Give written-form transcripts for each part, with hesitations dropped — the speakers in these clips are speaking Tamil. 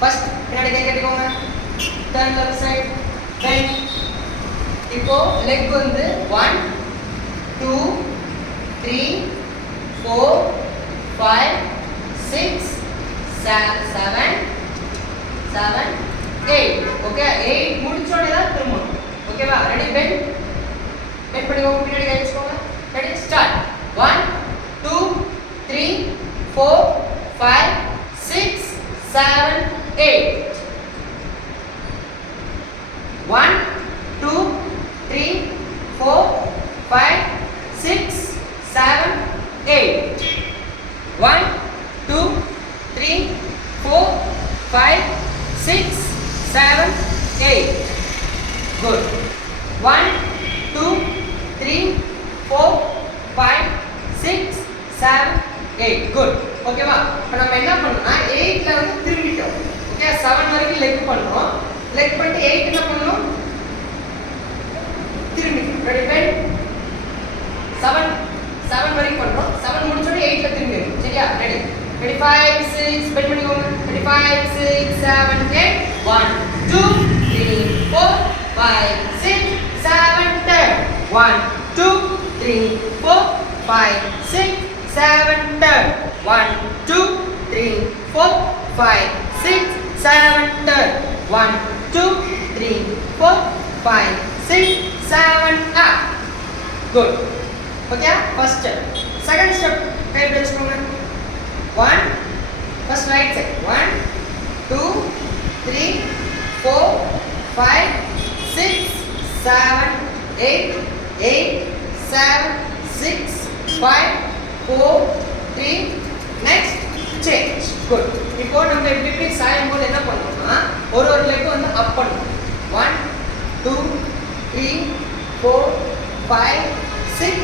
ஃபர்ஸ்ட் பின்னாடி கை கட்டிக்கோங்க. Turn left side, bend. இப்போ லெக் வந்து 1 2 3 4 5 6 7 8. ஓகே, 8 முடிச்சோடனே தான் திரும்பணும். ஓகேவா? ரெடி? பெண்ட் பண்ணிக்கோங்க. பின்னாடி கை வச்சுக்கோங்க. ரெடி? ஸ்டார்ட். 1 2 3 4 5 6 7 8. 1 2 3 4 5 6 7 8. 1 2 3 4 5 6 7 8. Good. 1 2 3 4 5 6 7 8. Good. ஓகேவா? இப்போ நம்ம என்ன பண்ணோம்னா 8ல வந்து திரும்பிட்டோம். ஓகே, 7 வரைக்கும் லெக் பண்றோம். லெக் பண்ணிட்டு 8 என்ன பண்ணணும்? திரும்பி. ரெடி? பெண்ட். 7 வரைக்கும் பண்றோம். 7 முடிச்சோட 8ல திரும்பிடும். சரியா? ரெடி? 5 6 பெண்ட் பண்ணிக்கோங்க. 5 6 7 8. 1 2 3 4 5 6 7 10. 1 2 3 4 5 6 7 10. 1 2 3 4 5 6 7 10. 1 2 3 4 5 6 7 up. Good. Okay, first step. Second step, kay vechukona. 1 first right side. 1 2 3 4 5 6 7 8 8 7 6 5 4 3. next change. Good. இப்போ நம்ம இப்படி சாயும்போது என்ன பண்ணணும்னா ஒரு லெக் வந்து அப் பண்ணணும். 1 2 3 4 5 6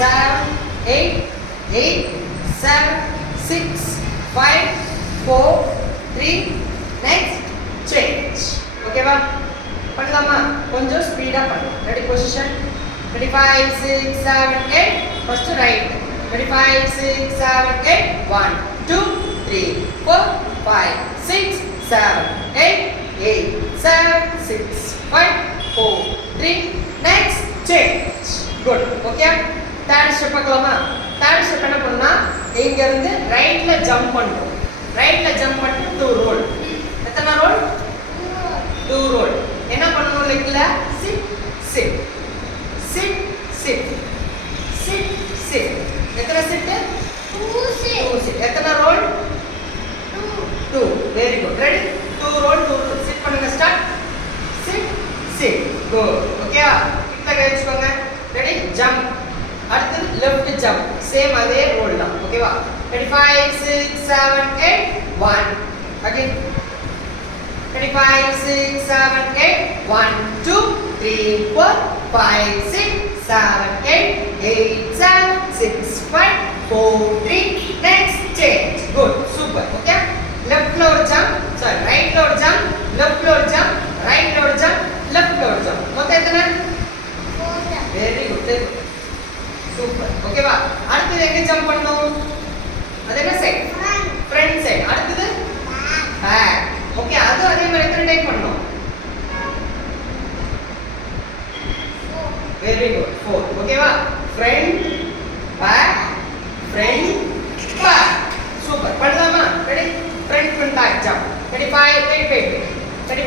7 8 8 7 6 5 4 3. next change. ஓகேவா? பண்ணலாமா? கொஞ்சம் ஸ்பீடா பண்ணலாம். Ready? Position. 5 6 7 8. First right. 5 6 7 8. 1 2 3 4 5 6 7 8 8 7 6 5 4 3. next change. Good. Okay, third step பார்க்கலாமா? தேர்ட் ஸ்டெப் என்ன பண்ணா இங்க இருந்து ரைட்ல ஜம்ப் பண்றோம். ரைட்ல ஜம்ப் பண்ணிட்டு 2 ரோல். எத்தனை ரோல்? 2 ரோல். என்ன பண்ணணும்? லெக்ல sit sit sit sit sit sit. எத்தனை சிட்? 2 சிட். எத்தனை roll? 2. Very good. Ready? 2 roll 2 roll. Sit பண்ணுங்க. ஸ்டார்ட். Sit sit. குட். ஓகேவா? கிட்ட கை வச்சுக்கோங்க. ரெடி? ஜம்ப். அடுத்து லெஃப்ட் ஜம்ப். சேம் அதே ரோல் தான். ஓகேவா? 5 6 7 8. 1 again. 5 6 7 8. 1 2 3 4 5 6 7 8 8 7 6 5 4 3. next change. Good. Super. Okay, left lower jump, sorry, right lower jump, left lower jump, right lower jump, left lower jump. மொத்தம் எத்தனை? 4. very good. super. okay வா? அடுத்து எங்க ஜம்ப் பண்ணனும்? அது என்ன சைடு? front side. அடுத்து back. okay, அது அதே மாதிரி எத்தனை டைப் பண்ணனும்? 4. very good. 4. okay வா? front back front back. super. பண்ணலாமா? ready? front back jump. 5 8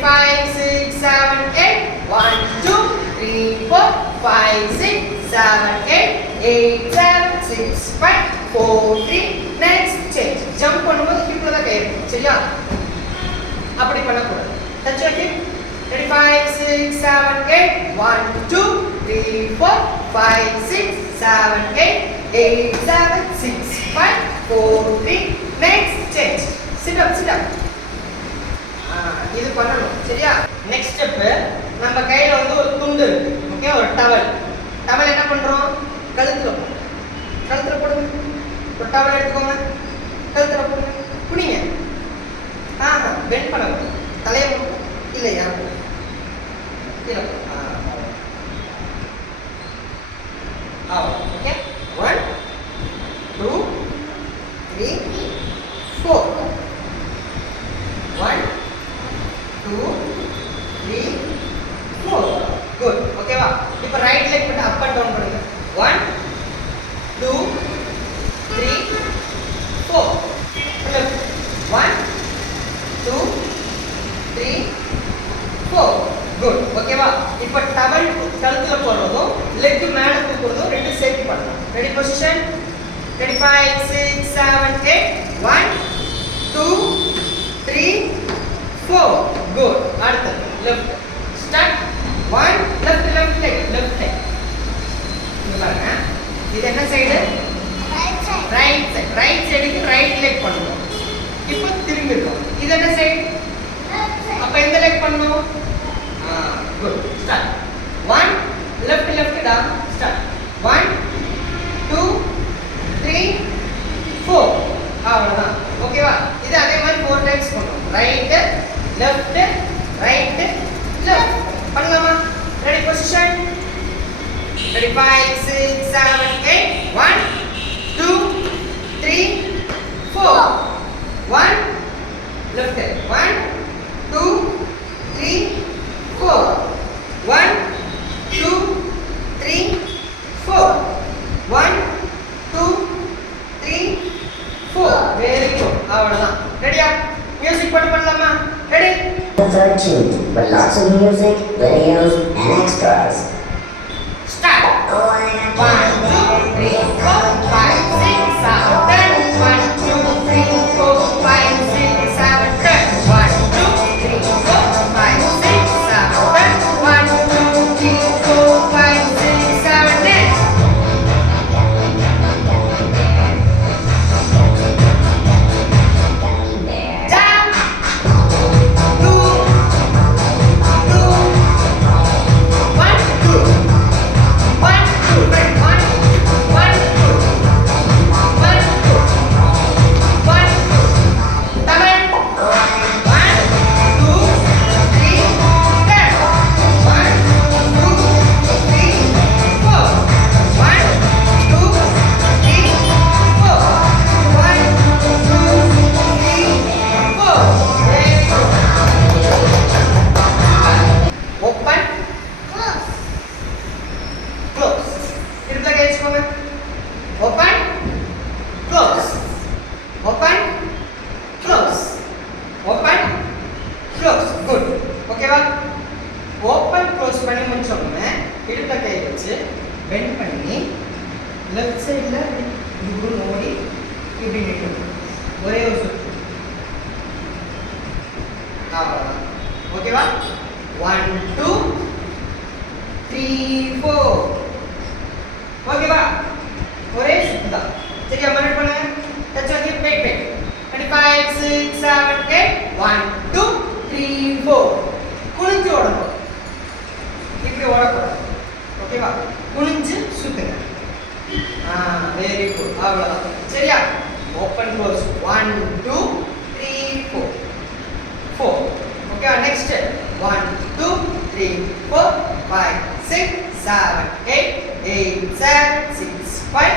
5 6 7 8. 1 2 3 4 5 6 7 8 8 7 6 5 4 3. next change. jump பண்ணும்போது ஹிப்ல தான் கை வைக்கணும். சரியா? அப்படி பண்ண கூடாது. touch your hip. 5 6 7 8. 1 2 3 4 5 6 7 8 8 7 6 5 4 3. next change. sit up sit up. இது பண்ணணும். சரியா? next step, நம்ம கையில வந்து ஒரு துண்டு இருக்கு. ஓகே, ஒரு டவல். டவல் என்ன பண்றோம்? கழுத்துல போடுங்க. ஒரு டவல் எடுத்துக்கோங்க. கழுத்துல போடுங்க. குனிங்க. பெண்ட் பண்ணுங்க. தலையை இல்லையா? இல்ல. ஓகே, 1 2 3 4. 1 2 3 4 குட் ஓகேவா இப்போ ரைட் லெக் மட்டும் அப் அண்ட் டவுன் பண்ணுங்க 1 2 3 4 லெஃப்ட் 1 2 3 4 குட் ஓகேவா இப்போ டவல் கழுத்துல போடுறதும் லெக் மேல தூக்குறதும் ரெண்டு சேர்த்து பண்ணலாம் ரெடி பொசிஷன் ரெடி 5 6 7 8 1 2 3 4 குட் அடுத்து left start 1 left left leg இங்க பாருங்க இது என்ன சைடு ரைட் சைடுக்கு ரைட் லெக் பண்ணுவோம் இப்போ திரும்பி இருக்கோம் இது என்ன சைடு அப்ப எந்த லெக் பண்ணனும் good start 1 left down start 1 2 3 4 அவ்வளவுதான் ஓகேவா இது அதே மாதிரி 4 டைம்ஸ் பண்ணனும் ரைட் லெஃப்ட் ரைட் லெஃப்ட் பண்ணலாமா ready position ready 5 6 7 8 1 2 3 4 1 left 1 2 3 4 1 2 3 4 1 2 3 4 very good அவ்வளவுதான் ரெடியா மியூசிக் போட்டு பண்ணலாமா ready 13 but lots of music, videos and extras. Start 1 2 3 4 5 6 7 1 2 3 4 5 6 7 1 2 3 4 5 6 7 1 2 3 4 5 6 7 next jump 2 2 1 2 1 2 right 1 1 2 1 2 1 2 Tamil 1 2 3 10 1 2 3 4 1 2 3 4 1 2 3 4 very good open close திருப்பி கேட்சுக்கோங்க open close open close open close good ஓகேவா ஓபன் க்ளோஸ் பண்ணி முடிச்சோம்னா இடுப்புல கை வச்சு பெண்ட் பண்ணி லெஃப்ட் சைடுல இப்படி நோடி இப்படி நிக்கணும் ஒரே ஒரு சுத்து அவ்வளவுதான் ஓகேவா 1 2 3 4 ஓகேவா ஒரே சுத்து தான் சரியா மனட் பண்ணுங்க டச் ஆன் ஹிப் வெயிட் 25 6 7 8 1 2 3 4 குனிஞ்சு ஓடணும் இப்படி ஓடக்கூடாது ஓகேவா குனிஞ்சு சுத்துங்க வெரி குட் அவ்வளவுதான் சரியா open close 1 2 3 4 4 okay next 1 2 3 4 5 6 7 8 8 7 6 5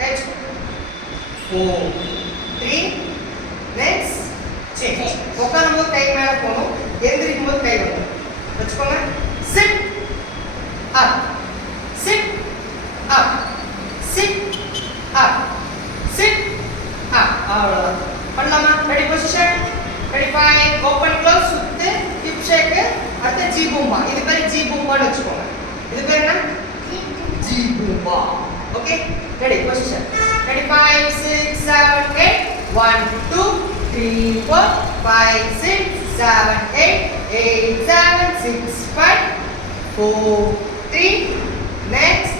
next 4 3 next change உட்காரும்போது கை மேல போகணும் எந்திரிக்கும் போது கை வரணும் வச்சுக்கோங்க sit up sit up sit up sit up அவ்வளவுதான் பண்ணலாமா ready position ready 5 open close சுத்து ஹிப் ஷேக் அடுத்து ஜி பூம்பா இது பேர் ஜி பூம்பான்னு வச்சுக்கோங்க இது பேர் என்ன ஜி பூம்பா okay ready position ready 5 6 7 8 1 2 3 4 5 6 7 8 8 7 6 5 4 3 next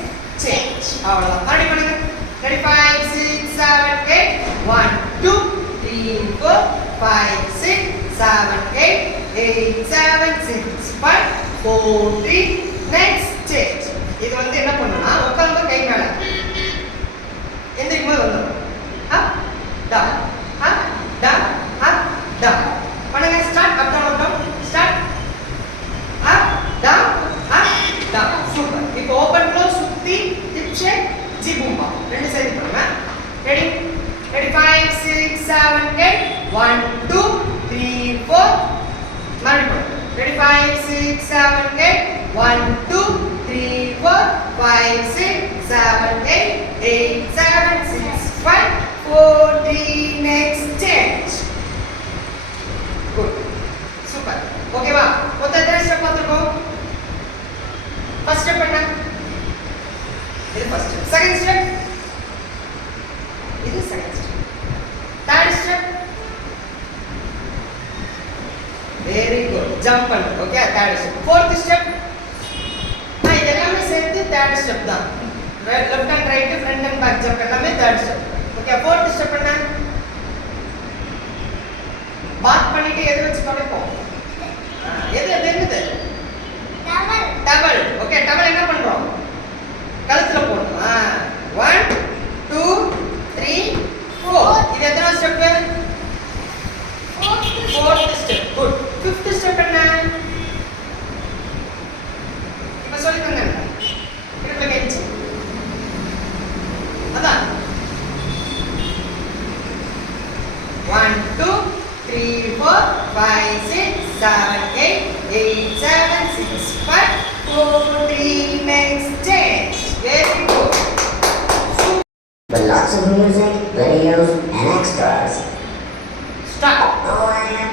change அவ்வளவுதான் ரெடி பண்ணுங்க ரெடி 5 6 7 8 1 2 3 4 5 6 7 8 8 7 6 5 4 3 next change இது வந்து என்ன பண்ணனும்னா உட்கார்ந்து கை மேல எந்திரிக்கும் போது வந்துரும் up down up down up down பண்ணுங்க start up down start up down super இப்போ ஓபன் க்ளோஸ் சுத்தி ஹிப் ஷேக் ஜி பூம்பா ரெண்டு சைடு பண்ணுங்க ready ready 5 6 7 8 1 2 3 4 7, 8. 1, 2, 3, 4, 5, 6, 7, 8. 8, 7, 6, 5, 4, 3. Next change. Good. Super. Okay, வா. மொத்த எத்தனை ஸ்டெப் பார்த்துருக்கோம்? ஃபர்ஸ்ட் ஸ்டெப் என்ன? இது ஃபர்ஸ்ட் ஸ்டெப். Second step. இது second step. Third step. Very good. Jump பண்ணு. Okay, third step. Fourth step. நான் இதெல்லாமே சேர்த்து தேர்ட் ஸ்டெப் தான். Left and right, front and back jump எல்லாமே third step. Okay, fourth step என்ன? பாத் பண்ணிட்டு எது வச்சு தொடப்போம்? எது என்னது? டவல். ஓகே, டவல் என்ன பண்றோம்? கழுத்துல போடணும். 1 2 3 4. இது எத்தனை step? Fourth step. Good. Fifth step என்ன? இப்ப சொல்லி தங்க. இடுப்புல கேட்சி. அதான் 1 2 3 4 5 6 7 8. 8 7 6 5 4 3. Next change. Very good. With lots of music, videos, and extras. Start. Oh, I have